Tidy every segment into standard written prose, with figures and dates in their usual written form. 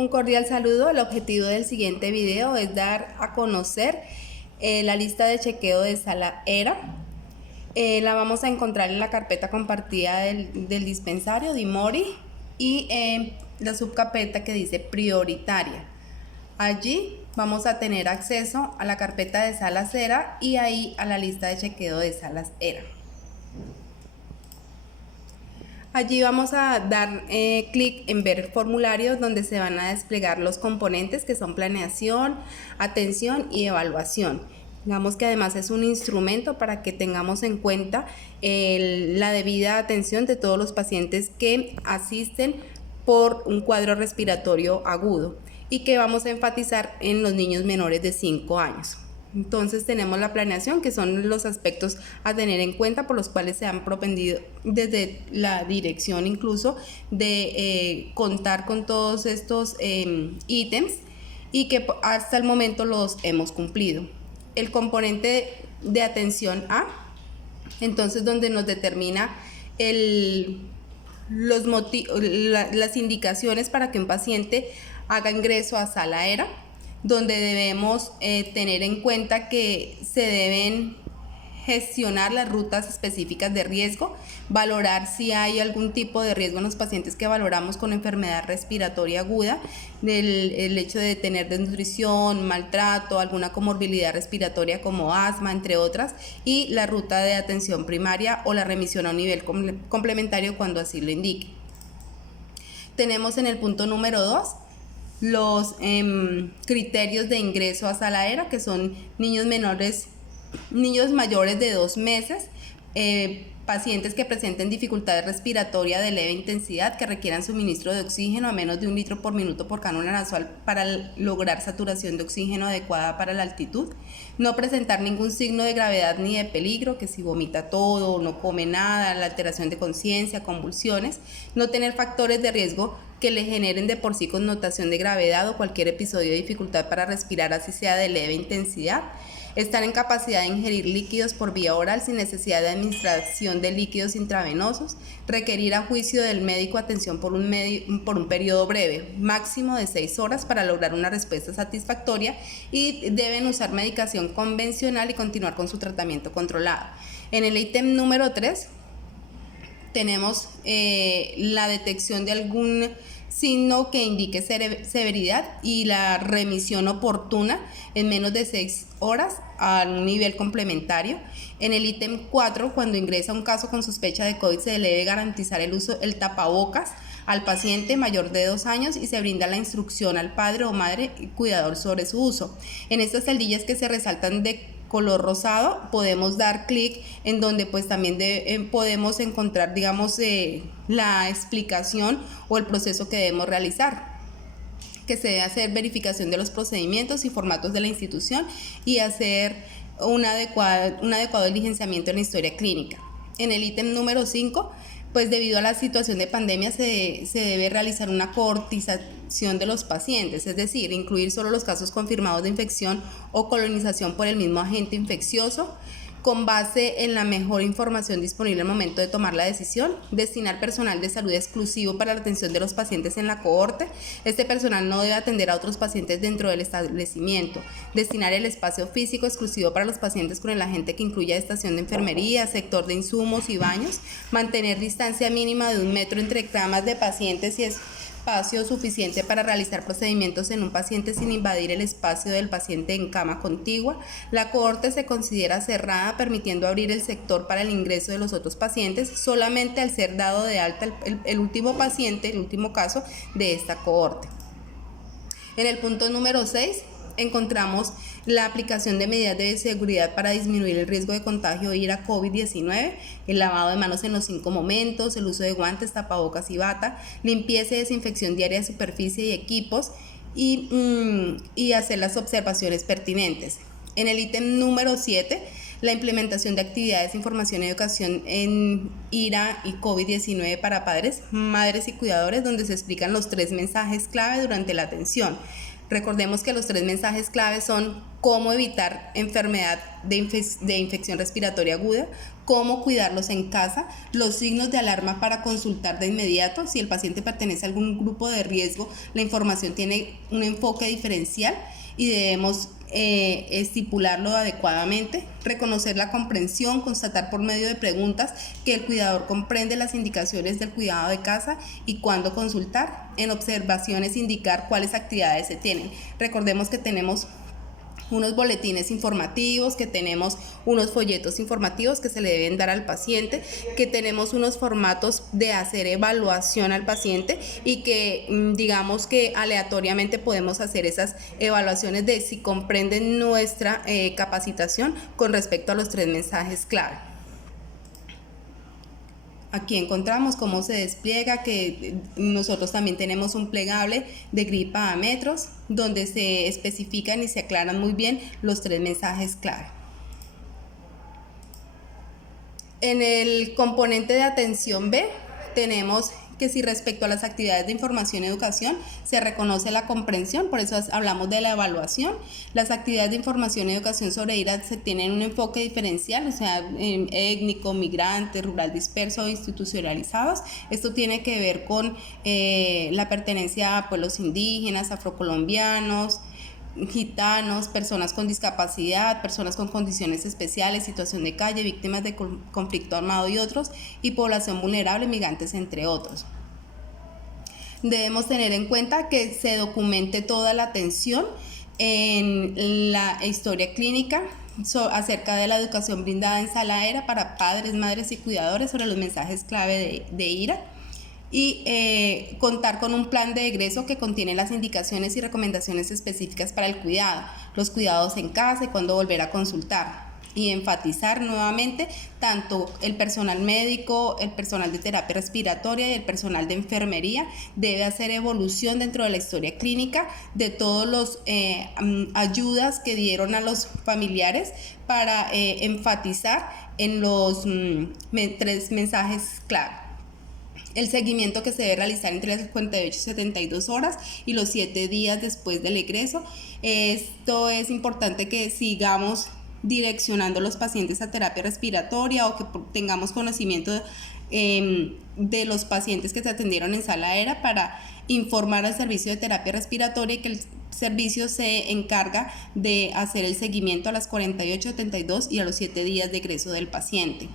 Un cordial saludo. El objetivo del siguiente video es dar a conocer la lista de chequeo de sala ERA. La vamos a encontrar en la carpeta compartida del dispensario de Mori y la subcarpeta que dice prioritaria. Allí vamos a tener acceso a la carpeta de salas ERA y ahí a la lista de chequeo de salas ERA. Allí vamos a dar clic en ver el formulario, donde se van a desplegar los componentes que son planeación, atención y evaluación. Digamos que además es un instrumento para que tengamos en cuenta la debida atención de todos los pacientes que asisten por un cuadro respiratorio agudo y que vamos a enfatizar en los niños menores de 5 años. Entonces tenemos la planeación, que son los aspectos a tener en cuenta por los cuales se han propendido desde la dirección incluso de contar con todos estos ítems y que hasta el momento los hemos cumplido. El componente de atención A, entonces donde nos determina las indicaciones para que un paciente haga ingreso a sala ERA, donde debemos tener en cuenta que se deben gestionar las rutas específicas de riesgo, valorar si hay algún tipo de riesgo en los pacientes que valoramos con enfermedad respiratoria aguda, el hecho de tener desnutrición, maltrato, alguna comorbilidad respiratoria como asma, entre otras, y la ruta de atención primaria o la remisión a un nivel complementario cuando así lo indique. Tenemos en el punto número 2 los criterios de ingreso a sala ERA, que son niños mayores de 2 meses, pacientes que presenten dificultad respiratoria de leve intensidad, que requieran suministro de oxígeno a menos de 1 litro por minuto por cánula nasal para lograr saturación de oxígeno adecuada para la altitud, no presentar ningún signo de gravedad ni de peligro, que si vomita todo, no come nada, la alteración de conciencia, convulsiones, no tener factores de riesgo que le generen de por sí connotación de gravedad o cualquier episodio de dificultad para respirar, así sea de leve intensidad, estar en capacidad de ingerir líquidos por vía oral sin necesidad de administración de líquidos intravenosos, requerir a juicio del médico atención por un periodo breve, máximo de 6 horas para lograr una respuesta satisfactoria, y deben usar medicación convencional y continuar con su tratamiento controlado. En el ítem número 3 tenemos la detección de algún signo que indique severidad y la remisión oportuna en menos de 6 horas a un nivel complementario. En el ítem 4, cuando ingresa un caso con sospecha de COVID, se le debe garantizar el tapabocas al paciente mayor de 2 años y se brinda la instrucción al padre o madre cuidador sobre su uso. En estas celdillas que se resaltan de color rosado podemos dar clic en donde pues también podemos encontrar, digamos, la explicación o el proceso que debemos realizar, que se debe hacer verificación de los procedimientos y formatos de la institución y hacer un adecuado diligenciamiento en la historia clínica. En el ítem número 5, pues debido a la situación de pandemia se debe realizar una cohortización de los pacientes, es decir, incluir solo los casos confirmados de infección o colonización por el mismo agente infeccioso, con base en la mejor información disponible al momento de tomar la decisión, destinar personal de salud exclusivo para la atención de los pacientes en la cohorte. Este personal no debe atender a otros pacientes dentro del establecimiento, destinar el espacio físico exclusivo para los pacientes con el agente que incluya estación de enfermería, sector de insumos y baños, mantener distancia mínima de 1 metro entre camas de pacientes y espacio suficiente para realizar procedimientos en un paciente sin invadir el espacio del paciente en cama contigua. La cohorte se considera cerrada, permitiendo abrir el sector para el ingreso de los otros pacientes solamente al ser dado de alta el último paciente, el último caso de esta cohorte. En el punto número 6 encontramos la aplicación de medidas de seguridad para disminuir el riesgo de contagio IRA COVID-19, el lavado de manos en los 5 momentos, el uso de guantes, tapabocas y bata, limpieza y desinfección diaria de superficie y equipos y hacer las observaciones pertinentes. En el ítem número 7, la implementación de actividades, información y educación en IRA y COVID-19 para padres, madres y cuidadores, donde se explican los 3 mensajes clave durante la atención. Recordemos que los 3 mensajes clave son cómo evitar enfermedad de infección respiratoria aguda, cómo cuidarlos en casa, los signos de alarma para consultar de inmediato. Si el paciente pertenece a algún grupo de riesgo, la información tiene un enfoque diferencial y debemos estipularlo adecuadamente, reconocer la comprensión, constatar por medio de preguntas que el cuidador comprende las indicaciones del cuidado de casa y cuándo consultar, en observaciones indicar cuáles actividades se tienen. Recordemos que tenemos unos boletines informativos, que tenemos unos folletos informativos que se le deben dar al paciente, que tenemos unos formatos de hacer evaluación al paciente y que digamos que aleatoriamente podemos hacer esas evaluaciones de si comprenden nuestra capacitación con respecto a los 3 mensajes clave. Aquí encontramos cómo se despliega, que nosotros también tenemos un plegable de gripa a metros, donde se especifican y se aclaran muy bien los 3 mensajes clave. En el componente de atención B tenemos que si respecto a las actividades de información y educación se reconoce la comprensión, por eso hablamos de la evaluación. Las actividades de información y educación sobre IRA se tienen un enfoque diferencial, o sea, étnico, migrante, rural disperso, institucionalizados. Esto tiene que ver con la pertenencia a pueblos indígenas, afrocolombianos, gitanos, personas con discapacidad, personas con condiciones especiales, situación de calle, víctimas de conflicto armado y otros, y población vulnerable, migrantes, entre otros. Debemos tener en cuenta que se documente toda la atención en la historia clínica acerca de la educación brindada en sala ERA para padres, madres y cuidadores sobre los mensajes clave de IRA. Y contar con un plan de egreso que contiene las indicaciones y recomendaciones específicas para el cuidado, los cuidados en casa y cuándo volver a consultar. Y enfatizar nuevamente tanto el personal médico, el personal de terapia respiratoria y el personal de enfermería debe hacer evolución dentro de la historia clínica de todos los ayudas que dieron a los familiares para enfatizar en los 3 mensajes clave. El seguimiento que se debe realizar entre las 58 y 72 horas y los 7 días después del egreso. Esto es importante que sigamos direccionando a los pacientes a terapia respiratoria o que tengamos conocimiento de los pacientes que se atendieron en sala ERA para informar al servicio de terapia respiratoria y que el servicio se encarga de hacer el seguimiento a las 48, 72 y a los 7 días de egreso del paciente.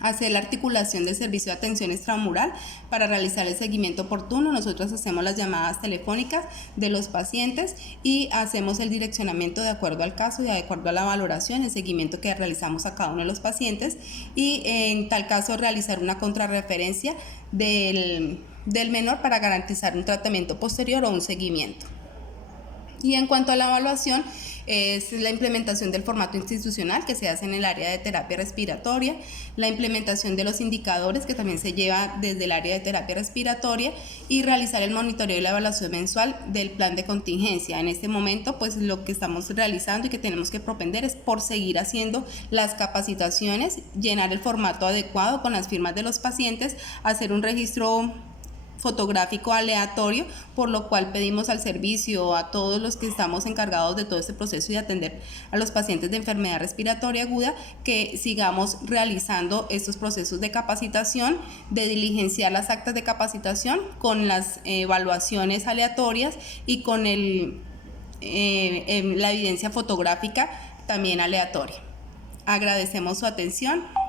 Hacer la articulación del servicio de atención extramural para realizar el seguimiento oportuno. Nosotros hacemos las llamadas telefónicas de los pacientes y hacemos el direccionamiento de acuerdo al caso y de acuerdo a la valoración, el seguimiento que realizamos a cada uno de los pacientes y en tal caso realizar una contrarreferencia del menor para garantizar un tratamiento posterior o un seguimiento. Y en cuanto a la evaluación, es la implementación del formato institucional que se hace en el área de terapia respiratoria, la implementación de los indicadores que también se lleva desde el área de terapia respiratoria y realizar el monitoreo y la evaluación mensual del plan de contingencia. En este momento, pues lo que estamos realizando y que tenemos que propender es por seguir haciendo las capacitaciones, llenar el formato adecuado con las firmas de los pacientes, hacer un registro fotográfico aleatorio, por lo cual pedimos al servicio, a todos los que estamos encargados de todo este proceso y de atender a los pacientes de enfermedad respiratoria aguda, que sigamos realizando estos procesos de capacitación, de diligenciar las actas de capacitación con las evaluaciones aleatorias y con la evidencia fotográfica también aleatoria. Agradecemos su atención.